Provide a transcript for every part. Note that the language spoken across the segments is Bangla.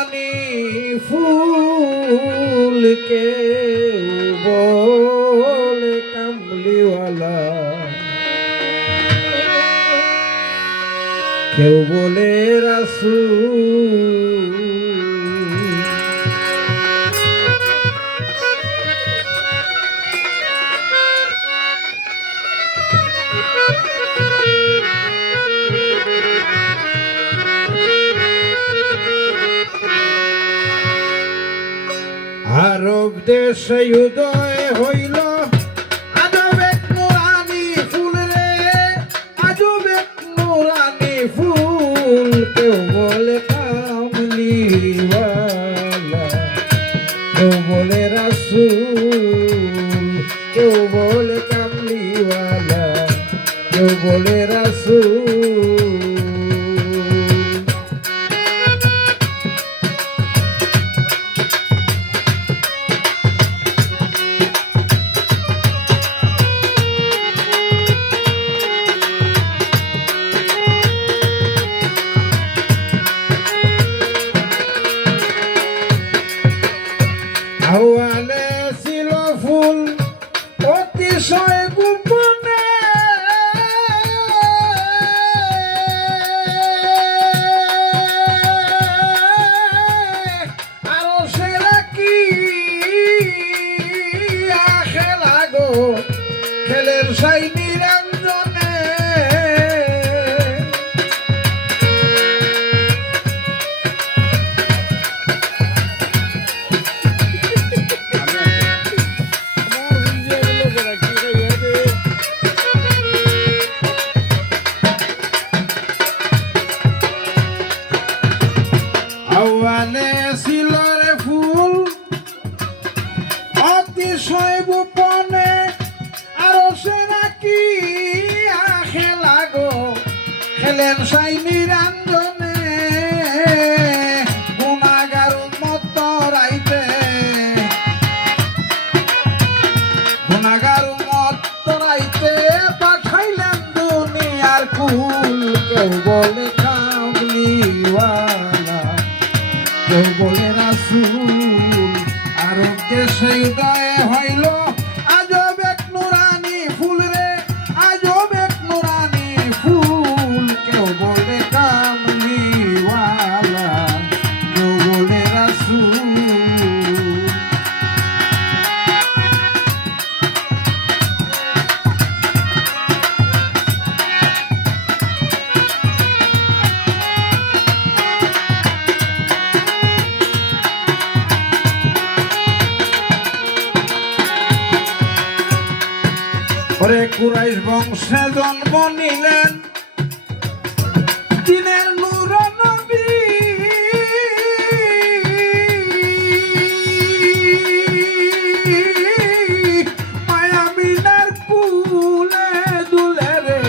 নুরানি ফুল কেউ বলে কামলিওয়ালা, কেউ বলে রাসূল। আরব দেশে উদয় হইল আজব এক নুরানি ফুল রে, আজব এক নুরানি ফুল। কেউ বলে কামলিওয়ালা, কেউ বলে রাসূল, কেউ বলে কামলিওয়ালা, কেউ বলে রাসূল। আওয়ালে ছিল ফুল অতিশয় গোপনে, আরো সেরা কি খেলা গো খেলের সাই নিরঞ্জনে। আওয়ালে ছিল রে ফুল অতিশয় গোপনে, আরো সেরা কি খেলা গো খেলেন সাই নিরঞ্জনে। গুনাগার উম্মত রাইতে, গুনাগার উম্মত রাইতে পাঠাইলেন দুনিয়ার কুল। কেউ বলে কামলিওয়ালা, কেউ বলে রাসূল। আরব দেশে উদয় হইল আজব এক নুরানি ফুল রে, আজব এক নুরানি ফুল। কেউ বলে কামলিওয়ালা, কেউ বলে রাসূল। ওরে কুরাইশ বংশে জন্ম নিলেন দিনের নূর নবী, মায়ামিনার কুলে দুলে রে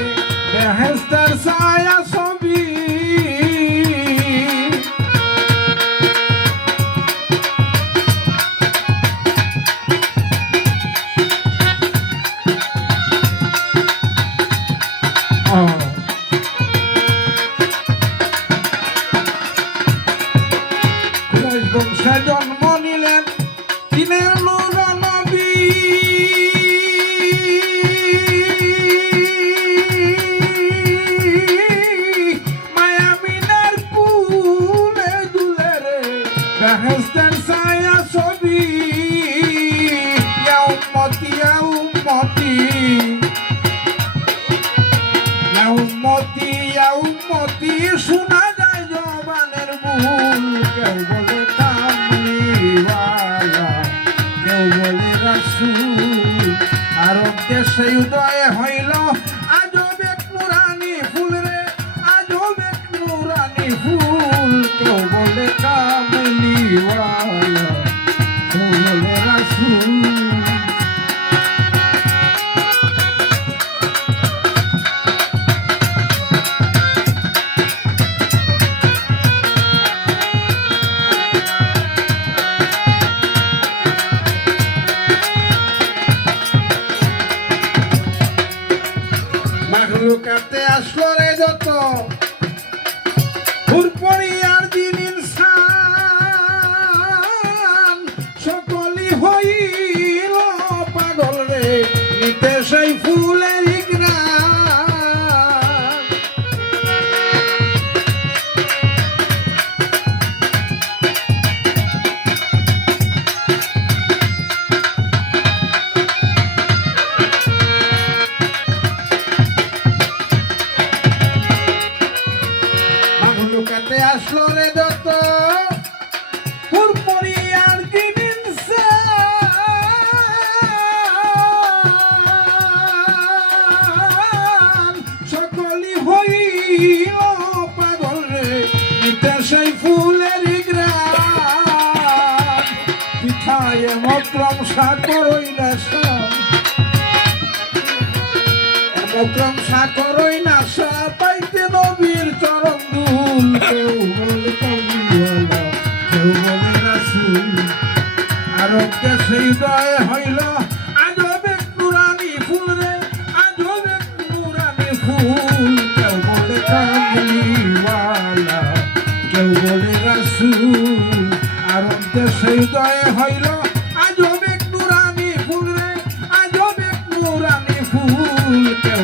বেহেশতের ছায়া ছবি। কুরাইশ বংশে জন্ম নিলেন দিনের নূর নবী, মায়ামিনার কুলে দুলে রে বেহেশতের ছায়া ছবি। ইয়া উম্মতি ইয়া উম্মতি, ইয়া উম্মতি ইয়া উম্মতি, শোনা যায় জবানের ভুল। কেউ বলে কামলিওয়ালা, কেউ বলে রাসূল। আরব দেশে উদয় হইল আজব এক নুরানি ফুল রে, আজব এক নুরানি ফুল। কেউ বলে কামলিওয়ালা, কেউ বলে রাসূল। মাখলুকাতে আসলো রে যত হুরপড়ি আর দিন ইনসান, মক্রম সাকরই নেশা মক্রম সাকরই নেশা পাইতে নবীর চরণ দুল কেউ বলে কবিওয়ালা কেউ বলে রাসূল আর দেশে হৃদয়ে হইল আজব এক নুরানি ফুল রে আজব এক নুরানি ফুল কেউ বলে কবিওয়ালা কেউ বলে রাসূল আর দেশে হৃদয়ে হইল আজব এক নুরানি ফুল রে আজব এক নুরানি ফুল কেউ